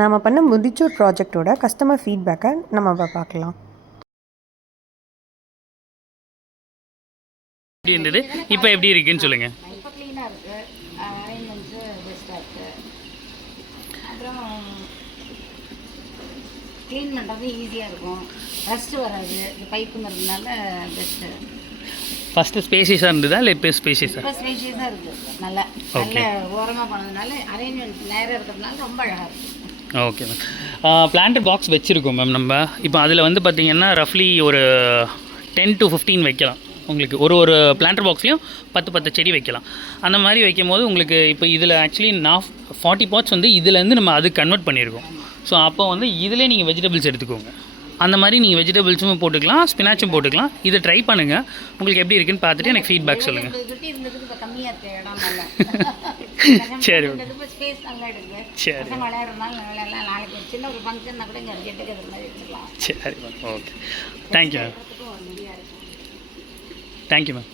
நம்ம பண்ண முடிச்சூர் ப்ராஜெக்டோட கஸ்டமர் ஃபீட்பேக்கை நம்ம பார்க்கலாம். எப்படி இருந்தது, இப்போ எப்படி இருக்குன்னு சொல்லுங்கள். இப்போ க்ளீனாக இருக்குது, அரேஞ்ச்மெண்ட்ஸு பெஸ்ட்டாக இருக்குது. அப்புறம் க்ளீன் பண்ணுறது ஈஸியாக இருக்கும், ரஸ்ட்டு வராது. இது பைப்புங்கிறதுனால பெஸ்ட்டு. ஃபஸ்ட்டு ஸ்பேஷியஸாக இருந்ததா இல்லை இப்போ ஸ்பேஷியஸாக? இப்போ ஸ்பேஷியஸாக இருக்குது, நல்லா நல்ல ஓரமாக பண்ணதுனால அரேஞ்ச்மெண்ட் நேராக இருக்கிறதுனால ரொம்ப அழகாக இருக்குது. Okay ma'am. பிளான்டட் பாக்ஸ் வச்சுருக்கோம் மேம் நம்ம. இப்போ அதில் வந்து பார்த்திங்கன்னா ரஃப்லி ஒரு 10 to 15 வைக்கலாம். உங்களுக்கு ஒரு பிளான்டர் பாக்ஸ்லேயும் 10 செடி வைக்கலாம். அந்த மாதிரி வைக்கும் போது உங்களுக்கு இப்போ இதில் ஆக்சுவலி 40 பாட்ஸ் வந்து இதுலேருந்து நம்ம அது கன்வெர்ட் பண்ணியிருக்கோம். ஸோ அப்போ வந்து இதிலே நீங்கள் வெஜிடபிள்ஸ் எடுத்துக்கோங்க. அந்த மாதிரி நீங்கள் வெஜிடபிள்ஸும் போட்டுக்கலாம், ஸ்பினாச்சும் போட்டுக்கலாம். இதை ட்ரை பண்ணுங்கள், உங்களுக்கு எப்படி இருக்குன்னு பார்த்துட்டு எனக்கு ஃபீட்பேக் சொல்லுங்கள். சரி ஸ்பேஸ் நல்லா எடுக்குது. சரி விளையாடுறதுனால நாளைக்கு ஒரு சின்ன ஒரு ஃபங்க்ஷன்னா கூட இங்கே அர்ஜென்ட்டுக்கு அது மாதிரி எடுத்துக்கலாம். சரி ma'am. Okay, thank you ma'am. Thank you ma'am.